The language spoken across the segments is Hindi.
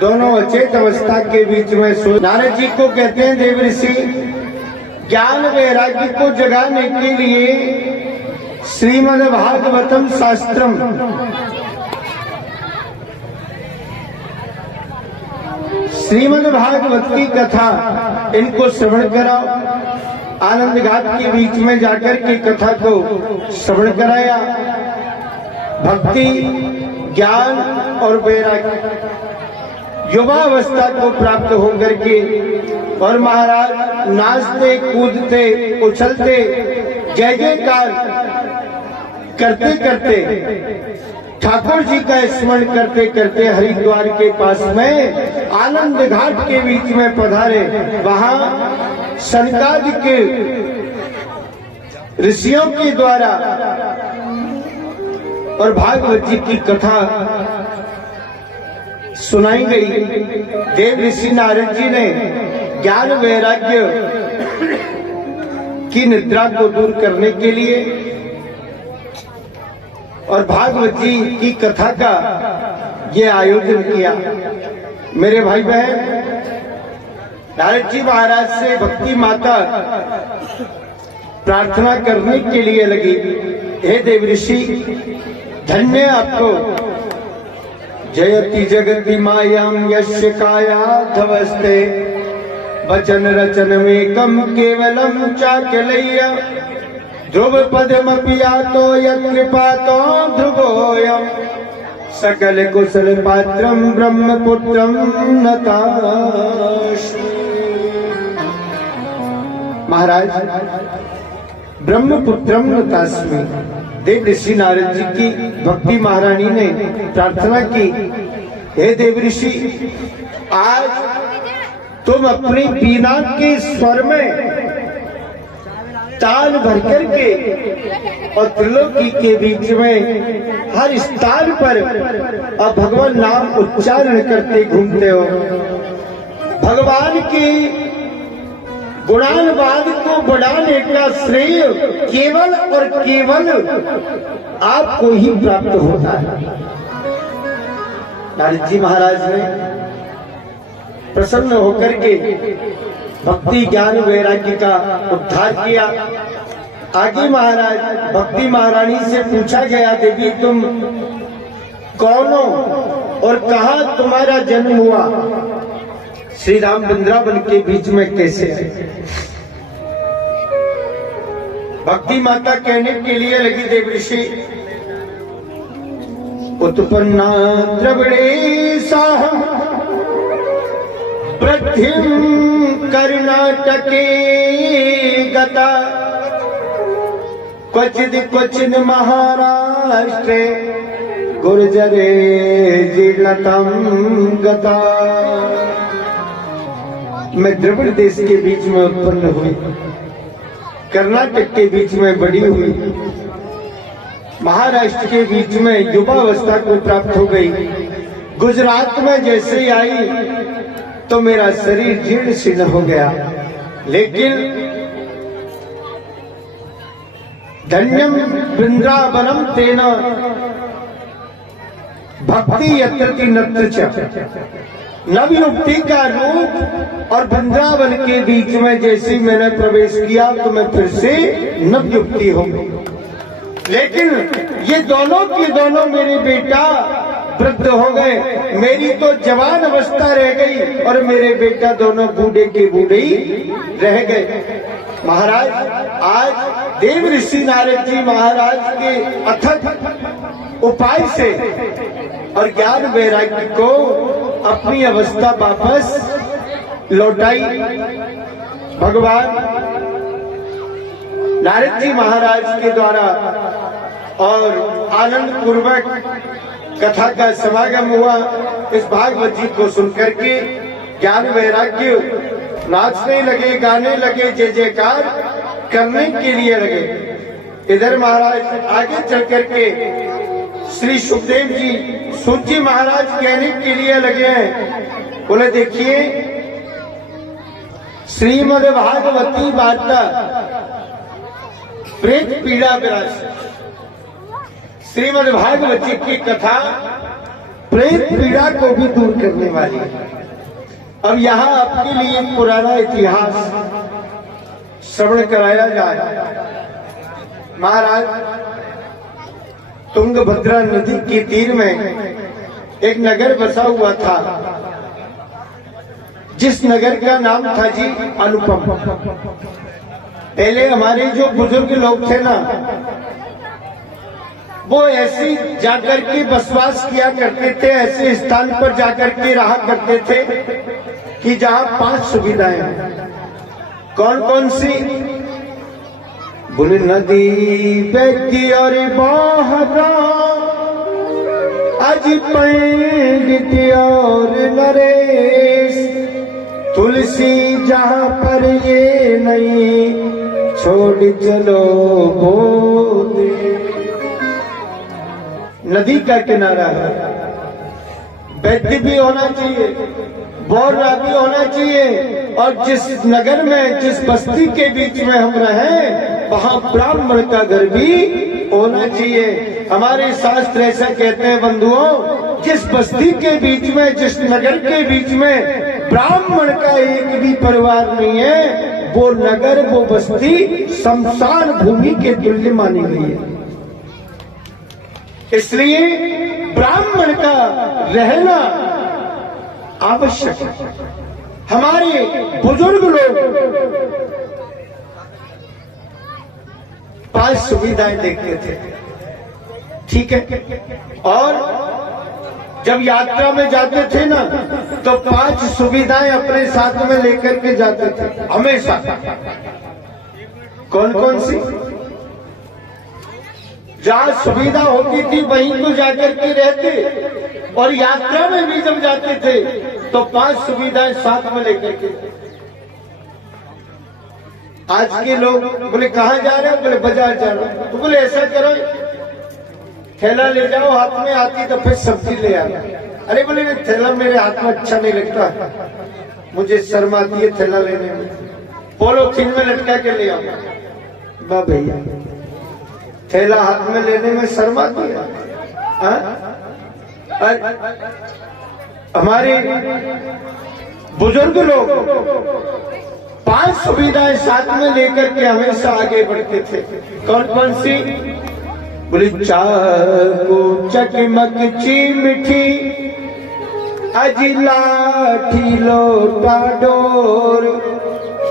दोनों अचेत अवस्था के बीच में सो नारद जी को कहते हैं देव ऋषि ज्ञान वैराग्य को जगाने के लिए श्रीमद् भागवतम शास्त्रम श्रीमद् भागवत की कथा इनको श्रवण कराओ। आनंद घाट के बीच में जाकर के कथा को श्रवण कराया। भक्ति ज्ञान और वैराग्य युवावस्था को प्राप्त होकर के और महाराज नाचते कूदते उछलते जय जयकार करते करते ठाकुर जी का स्मरण करते करते हरिद्वार के पास में आनंद घाट के बीच में पधारे। वहां सनकादि के ऋषियों के द्वारा और भागवत जी की कथा सुनाई गई। देव ऋषि नारद जी ने ज्ञान वैराग्य की निद्रा को दूर करने के लिए और भागवत जी की कथा का ये आयोजन किया। मेरे भाई बहन, नारद जी महाराज से भक्ति माता प्रार्थना करने के लिए लगी, हे देव ऋषि धन्य आपको, जयति जगति मायाम यस्य कायाधवस्ते वचन रचन में कम केवलम चाकलय्य ध्रुव पदमपियातो यत्कृपातो ध्रुवोऽयं सकल कुशल पात्रम ब्रह्मपुत्रम नतास्मि। महाराज ब्रह्मपुत्रम नतास्मि। देव ऋषि नारद जी की भक्ति महारानी ने प्रार्थना की, हे देव ऋषि आज तुम अपनी बीना के स्वर में ताल भर करके और त्रिलोकी के बीच में हर स्थान पर अब भगवान नाम उच्चारण करते घूमते हो। भगवान की गुणानुवाद को बढ़ाने का श्रेय केवल और केवल आपको ही प्राप्त होता है। नारद जी महाराज ने प्रसन्न होकर के भक्ति ज्ञान वैराग्य का उद्धार किया। आगे महाराज भक्ति महारानी से पूछा गया, देवी तुम कौन हो और कहाँ तुम्हारा जन्म हुआ? श्री राम वृंदावन के बीच में कैसे आए? भक्ति माता कहने के लिए लगी, देव ऋषि उत्पन्ना द्रविड़ेशा पृथ्वीं कर्णाटके गता क्वचिद् क्वचिन् महाराष्ट्रे गुर्जरे जीर्णतं गता। मैं द्रविड़ देश के बीच में उत्पन्न हुई, कर्नाटक के बीच में बड़ी हुई, महाराष्ट्र के बीच में युवावस्था को प्राप्त हो गई। गुजरात में जैसे ही आई तो मेरा शरीर जीर्ण शीर्ण हो गया, लेकिन धन्यम वृंदावनम तेना भक्ति यत्रति नत्र च। नवयुक्ति का रूप और वृंदावन के बीच में जैसे मैंने प्रवेश किया तो मैं फिर से नवयुक्ति हो गई। लेकिन ये दोनों के दोनों मेरे बेटा वृद्ध हो गए, मेरी तो जवान अवस्था रह गई और मेरे बेटा दोनों बूढ़े के बूढ़े ही रह गए। महाराज आज देव ऋषि नारद जी महाराज के अथक उपाय से और ज्ञान वैराग्य को अपनी अवस्था वापस लौटाई। भगवान नारद जी महाराज के द्वारा और आनंद पूर्वक कथा का समागम हुआ। इस भागवत जी को सुनकर के ज्ञान वैराग्य नाचने लगे, गाने लगे, जय जयकार करने के लिए लगे। इधर महाराज आगे चल करके श्री सुखदेव जी सूत जी महाराज कहने के लिए लगे हैं, बोले देखिए श्रीमद् भागवती वार्ता प्रेत पीड़ा विरास। श्रीमद् भागवत जी की कथा प्रेत पीड़ा को भी दूर करने वाली है। अब यहाँ आपके लिए एक पुराना इतिहास श्रवण कराया जाए। महाराज, तुंगभद्रा नदी के तीर में एक नगर बसा हुआ था, जिस नगर का नाम था जी अनुपम। पहले हमारे जो बुजुर्ग लोग थे ना, वो ऐसे जाकर के बसवास किया करते थे, ऐसे स्थान पर जाकर के रहा करते थे कि जहां 5 सुविधाएं हैं। कौन कौन सी? बोले नदी बहती और बहरा, अज पंडित और नरेश, तुलसी जहां पर ये नहीं, छोड़ चलो बोले। नदी का किनारा है, वैद्य भी होना चाहिए, बोरा भी होना चाहिए, और जिस नगर में, जिस बस्ती के बीच में हम रहे, वहां ब्राह्मण का घर भी होना चाहिए। हमारे शास्त्र ऐसा कहते हैं बंधुओं, जिस बस्ती के बीच में, जिस नगर के बीच में ब्राह्मण का एक भी परिवार नहीं है, वो नगर, वो बस्ती शमशान भूमि के तुल्य मानी गई है। इसलिए ब्राह्मण का रहना आवश्यक है। हमारे बुजुर्ग लोग 5 सुविधाएं देखते थे, ठीक है। और जब यात्रा में जाते थे ना, तो 5 सुविधाएं अपने साथ में लेकर के जाते थे हमेशा। कौन कौन सी? जहां सुविधा होती थी वहीं तो जाकर के रहते, और यात्रा में भी जब जाते थे तो 5 सुविधाएं साथ में लेकर के। आज के लोग बोले कहाँ जा रहे हो? बोले बाजार जा रहे हो। तो बोले ऐसा करो, थैला ले जाओ हाथ में, आती तो फिर सब्जी ले आना। अरे बोले थैला मेरे हाथ में अच्छा नहीं लगता, मुझे शर्म आती है थैला लेने में, पॉलीथीन में लटका के ले आओ। वाह भैया, थैला हाथ में लेने में शर्म आती है? हमारे बुजुर्ग लोग 5 सुविधाएं साथ में लेकर के हमेशा आगे बढ़ते थे। कौन कौन सी? बोले चाकू चकमक चिमठी, अजी लाठी लोटा डोर,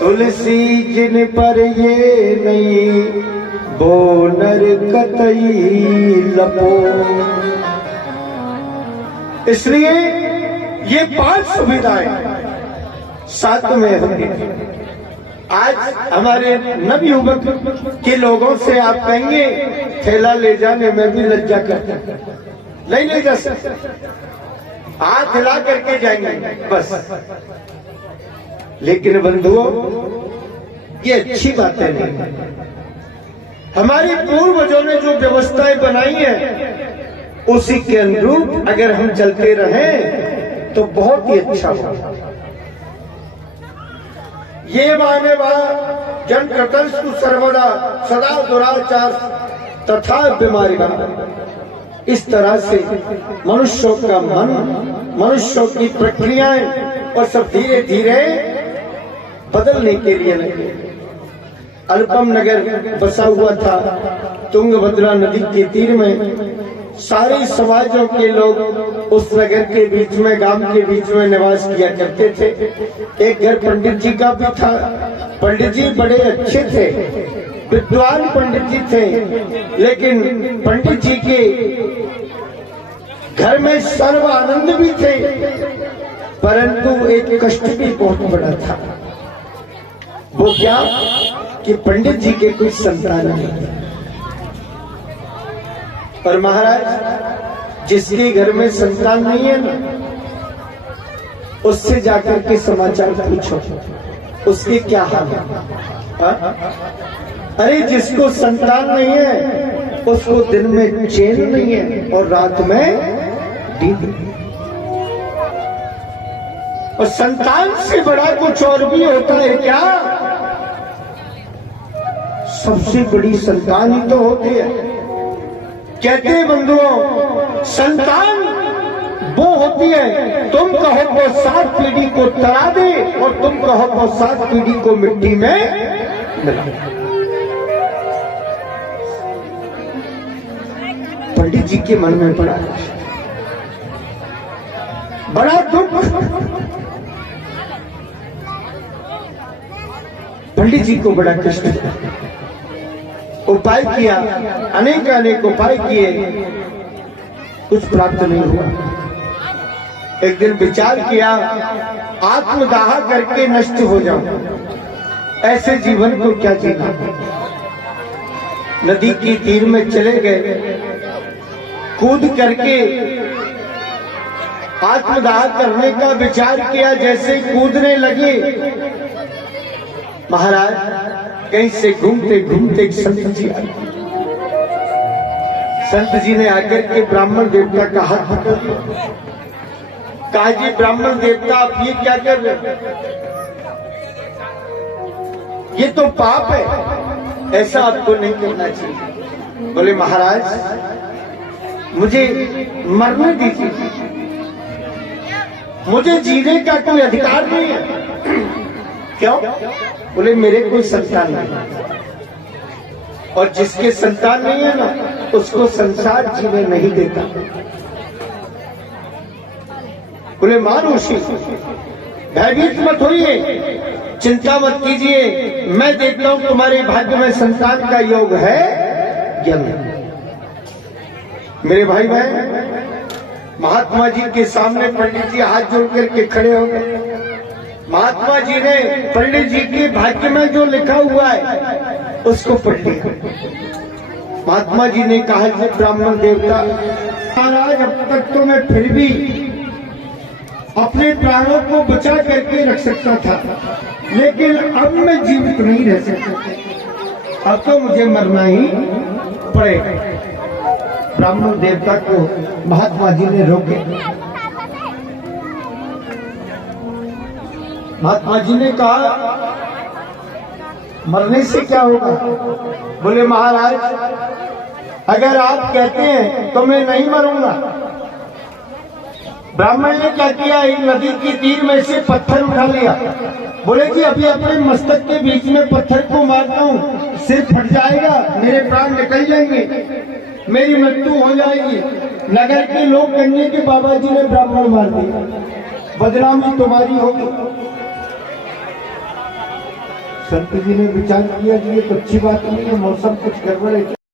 तुलसी जिन पर ये नहीं, वो नर कतई लपो। इसलिए ये 5 सुविधाएं साथ में होंगी। आज हमारे नवयुवक के लोगों से आप कहेंगे थैला ले जाने में भी लज्जा करते हैं, नहीं ले जा सकते, हाथ हिला करके जाएंगे बस। लेकिन बंधुओं, ये अच्छी बातें नहीं। हमारे पूर्वजों ने जो व्यवस्थाएं बनाई है, उसी के अनुरूप अगर हम चलते रहें तो बहुत ही अच्छा होगा। ये माने जन कटलस्तु सर्वदा सदा दुराचार तथा बीमारी बना। इस तरह से मनुष्यों का मन, मनुष्यों की प्रक्रियाएं और सब धीरे धीरे बदलने के लिए लगे। अनुपम नगर बसा हुआ था तुंगभद्रा नदी के तीर में। सारे समाजों के लोग उस नगर के बीच में, गांव के बीच में निवास किया करते थे। एक घर पंडित जी का भी था। पंडित जी बड़े अच्छे थे, विद्वान पंडित जी थे, लेकिन पंडित जी के घर में सर्व आनंद भी थे, परंतु एक कष्ट भी बहुत बड़ा था। वो क्या कि पंडित जी के कुछ संतान नहीं। और महाराज, जिसके घर में संतान नहीं है ना, उससे जाकर के समाचार पूछो, उसके क्या हाल है। अरे जिसको संतान नहीं है, उसको दिन में चैन नहीं है और रात में नींद। और संतान से बड़ा कुछ और भी होता है क्या? सबसे बड़ी संतान ही तो होती है। कहते हैं बंधुओं, संतान वो होती है तुम कहो तो 7 पीढ़ी को तरा दे और तुम कहो तो 7 पीढ़ी को मिट्टी में मिला। पंडित जी के मन में बड़ा दुख। पंडित जी को बड़ा कष्ट, उपाय किया, अनेक उपाय किए, कुछ प्राप्त नहीं हुआ। एक दिन विचार किया आत्मदाह करके नष्ट हो जाऊं, ऐसे जीवन को क्या जीना। नदी की तीर में चले गए, कूद करके आत्मदाह करने का विचार किया। जैसे कूदने लगे, महाराज कहीं से घूमते घूमते एक संत जी आए। संत जी ने आकर के ब्राह्मण देवता का हाथ पकड़ लिया। कहा जी ब्राह्मण देवता आप ये क्या कर रहे हैं, ये तो पाप है, ऐसा आपको नहीं करना चाहिए। बोले महाराज मुझे मरने दीजिए, मुझे जीने का कोई अधिकार नहीं है। क्यों? बोले मेरे कोई संतान नहीं, और जिसके संतान नहीं है ना उसको संसार जीने नहीं देता। बोले मानुषी भयभीत मत होइए, चिंता मत कीजिए, मैं देखता हूं तुम्हारे भाग्य में संतान का योग है या नहीं। मेरे भाई बहन, महात्मा जी के सामने पंडित जी हाथ जोड़ करके खड़े हो गए। महात्मा जी ने पंडित जी के भाग्य में जो लिखा हुआ है उसको पढ़ लिया। महात्मा जी ने कहा कि ब्राह्मण देवता महाराज अब तक तो मैं फिर भी अपने प्राणों को बचा करके रख सकता था, लेकिन अब मैं जीवित नहीं रह सकता, अब तो मुझे मरना ही पड़ेगा। ब्राह्मण देवता को महात्मा जी ने रोके। महात्मा जी ने कहा मरने से क्या होगा। बोले महाराज अगर आप कहते हैं तो मैं नहीं मरूंगा। ब्राह्मण ने क्या किया, एक नदी की तीर में से पत्थर उठा लिया। बोले कि अभी अपने मस्तक के बीच में पत्थर को मारता हूँ, सिर फट जाएगा, मेरे प्राण निकल जाएंगे, मेरी मृत्यु हो जाएगी। नगर के लोग कहेंगे कि बाबा जी ने ब्राह्मण मार दिया, बदनामी तुम्हारी होगी। संत जी ने विचार किया कि ये तो अच्छी बात नहीं है, मौसम कुछ गड़बड़ है।